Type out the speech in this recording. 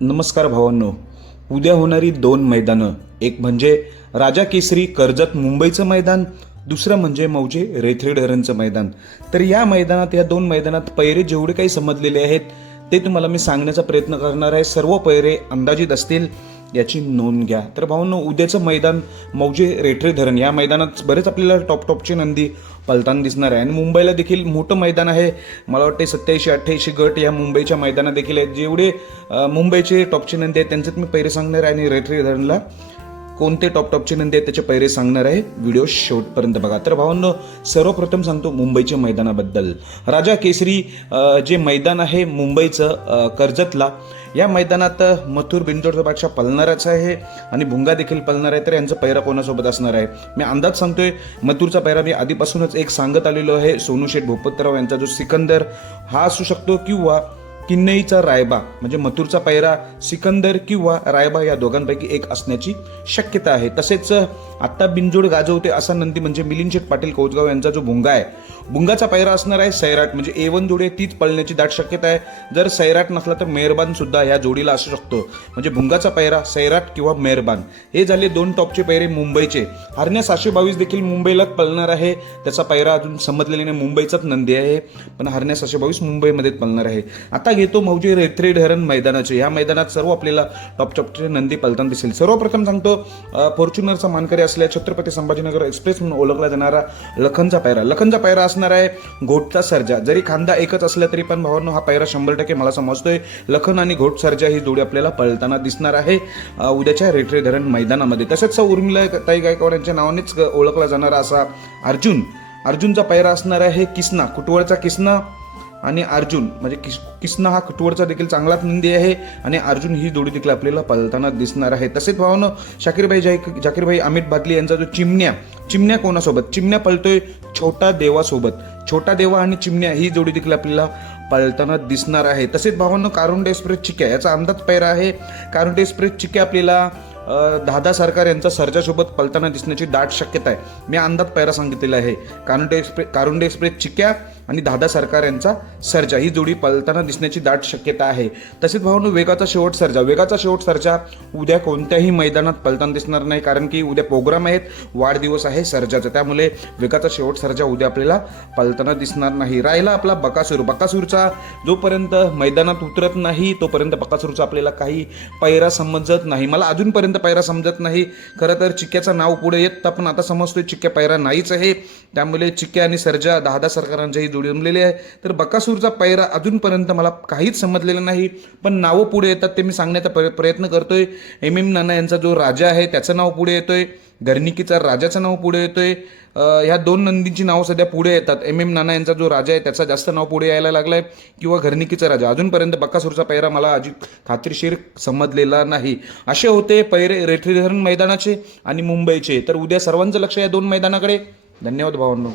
नमस्कार भावांनो. उद्या होणारी दोन मैदानं, एक म्हणजे राजा केसरी कर्जत मुंबईचं मैदान, दुसरं म्हणजे मौजे रेथरी धरणचं मैदान. तर या मैदानात, या दोन मैदानात पैरे जेवढे काही समजलेले आहेत ते तुम्हाला मी सांगण्याचा प्रयत्न करणार आहे. सर्व पैरे अंदाजित असतील याची नोंद घ्या. तर भावांनो, उद्याचं मैदान मौजे रेठरे धरण या मैदानात बरेच आपल्याला टॉपचे नंदी पलताना दिसणार आहे आणि मुंबईला देखील मोठं मैदान आहे. मला वाटते 87-88 गट या मुंबईच्या मैदानात देखील आहेत. जेवढे मुंबईचे टॉपचे नंदी आहेत त्यांच्यात मी पैरे सांगणार आहे आणि रेठरे धरणला कोणते टॉपचे नंदी आहेत त्याचे पैरे सांगणार आहे. व्हिडिओ शेवटपर्यंत बघा. तर भावांनो, सर्वप्रथम सांगतो मुंबईच्या मैदानाबद्दल. राजा केसरी जे मैदान आहे मुंबईचं कर्जतला, या मैदानात मथुर बिनजोडचा बादशाह पळणारच आहे आणि भुंगा देखील पळणार आहे. तर यांचा पैरा कोणासोबत असणार आहे मी अंदाज सांगतोय. मथुरचा पैरा मी आधीपासूनच एक सांगत आलेलो आहे. सोनू शेठ भोपतराव यांचा जो सिकंदर हा असू शकतो किंवा किन्नईचा रायबा, म्हणजे मथुरचा पैरा सिकंदर किंवा रायबा या दोघांपैकी एक असण्याची शक्यता आहे. तसेच आत्ता बिनजोड गाजवते असा नंदी म्हणजे मिलिंद शेठ पाटील कोचगाव यांचा जो भुंगा आहे, भुंगाचा पैरा असणार आहे सैराट, म्हणजे A1 जोडी आहे तीच पळण्याची दाट शक्यता आहे. जर सैराट नसला तर मेहरबान सुद्धा या जोडीला असू शकतो. म्हणजे भुंगाचा पैरा सैराट किंवा मेहरबान हे झाले दोन टॉपचे पैरे मुंबईचे. हरण्या 722 देखील मुंबईलाच पळणार आहे. त्याचा पैरा अजून समजलेला नाही. मुंबईचाच नंदी आहे पण हरण्या 722 मुंबईमध्येच पळणार आहे. आता घेतो मौजे रेथरी धरण मैदानाचे. या मैदानात सर्व आपल्याला टॉपचे नंदी पळताना दिसेल. सर्वप्रथम सांगतो, फॉर्च्युनरचा मानकरी असलेल्या छत्रपती संभाजीनगर एक्सप्रेस म्हणून ओळखला जाणारा लखनचा पैरा असणार आहे घोटचा सर्जा. जरी खांदा एकच असला तरी पण भावांनो हा पैरा 100% मला समजतोय लखन आणि घोट सर्जा ही जोडी आपल्याला पळताना दिसणार आहे उद्याच्या रेठरे धरण मैदानामध्ये. तसेच उर्मिला ताई गायकवाड यांच्या नावानेच ओळखला जाणारा असा अर्जुनचा पैरा असणार आहे किसना, कुटवळचा किसना आणि अर्जुन, म्हणजे किसना हा कुटवळचा देखील चांगलाच नंदी आहे आणि अर्जुन ही जोडी देखील आपल्याला पळताना दिसणार आहे. तसेच भावांनो, जाकीरभाई अमित बादली यांचा जो चिमण्या कोणासोबत, चिमण्या पळतोय छोटा देवा आणि चिमण्या ही जोडी देखील आपल्याला पळताना दिसणार आहे. तसेच भावांनो, कारुंडे एक्सप्रेस चिक्या याचा अंदाज पैरा आहे. कारुंडे एक्सप्रेस चिक्या आपल्याला दादा सरकार यांचा सर्जासोबत पळताना दिसण्याची दाट शक्यता आहे. मी अंदाज पैरा सांगितलेला आहे. कारुंडे एक्सप्रेस चिक्या आणि दादा सरकार यांचा सर्जा ही जोडी पळताना दिसण्याची दाट शक्यता आहे. तसेच भावांनो, वेगाचा शेवट सर्जा उद्या कोणत्याही मैदानात पळताना दिसणार नाही, कारण की उद्या प्रोग्राम आहेत, वाढदिवस आहे सर्जाचा, त्यामुळे वेगाचा शेवट सर्जा उद्या आपल्याला पळताना दिसणार नाही. राहिला आपला बकासूरचा जोपर्यंत मैदानात उतरत नाही तोपर्यंत बकासूरचा आपल्याला काही पैरा समजत नाही. मला अजूनपर्यंत पैरा समजत नाही. खरं तर चिक्क्याचं नाव पुढे येत पण आता समजतोय चिक्क्या पैरा नाहीच आहे. त्यामुळे चिक्क्या आणि सर्जा दादा सरकारांच्या ही जोडी जमलेली आहे. तर बकासूरचा पैरा अजूनपर्यंत मला काहीच समजलेलं नाही, पण नावं पुढे येतात ते मी सांगण्याचा प्रयत्न करतोय. MM नाना यांचा जो राजा आहे त्याचं नाव पुढे येतोय, घरनिकीचा राजाचं नाव पुढे येतोय. ह्या दोन नंदींची नावं सध्या पुढे येतात. MM नाना यांचा जो राजा आहे त्याचा जास्त नाव पुढे यायला लागलाय किंवा घरनिकीचा राजा. अजूनपर्यंत बकासूरचा पैरा मला खात्रीशीर समजलेला नाही. असे होते पैरे रेठरी धरण मैदानाचे आणि मुंबईचे. तर उद्या सर्वांचं लक्ष या दोन मैदानाकडे. धन्यवाद भावांनो.